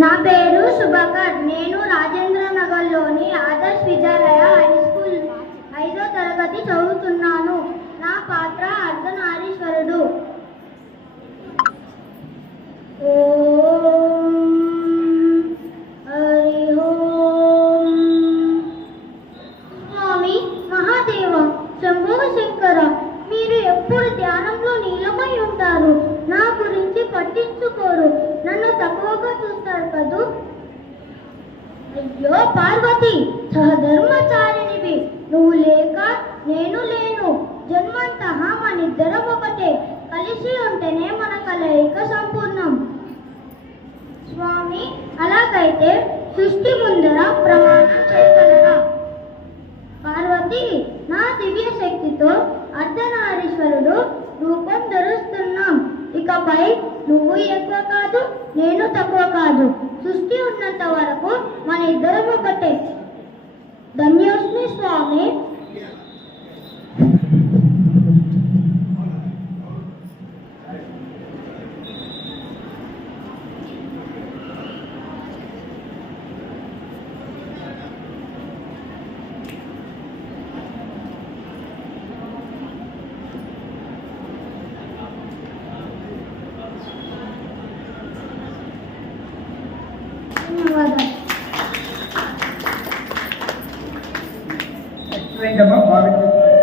నా పేరు సుభాకర్. నేను రాజేంద్ర నగర్లోని ఆదర్శ్ విద్యాలయ హై స్కూల్ 5వ తరగతి చదువుతున్నాను. నా పాత్ర అర్ధనారీశ్వరుడు. స్వామి మహాదేవ, శంభో శంకర, మీరు ఎప్పుడు ధ్యానంలో నీలమై ఉంటారు. నా గురించి పట్టించుకోరు, నన్ను తక్కువగా చూస్తారు కదూ. అయ్యో పార్వతి, సహధర్మచారినివి, నువ్వు లేక నేను లేను. జన్మంతా మనిద్దరం ఒకటే, కలిసి ఉంటేనే మన కలయిక సంపూర్ణం. స్వామి, అలాగైతే సృష్టి ముందర ప్రమాణం చేయగలరా? పార్వతి, నా దివ్య శక్తితో అర్ధనారీశ్వరుడు రూపం ధరుస్తున్నాం. ఇకపై నువ్వు ఎక్కువ కాదు, నేను తక్కువ కాదు. సృష్టి ఉన్నంత వరకు మన ఇద్దరం ఒకటే. ధన్యోస్మి స్వామి. ఎక్సలెంట్ అమ్మా, బాగా చేశారు.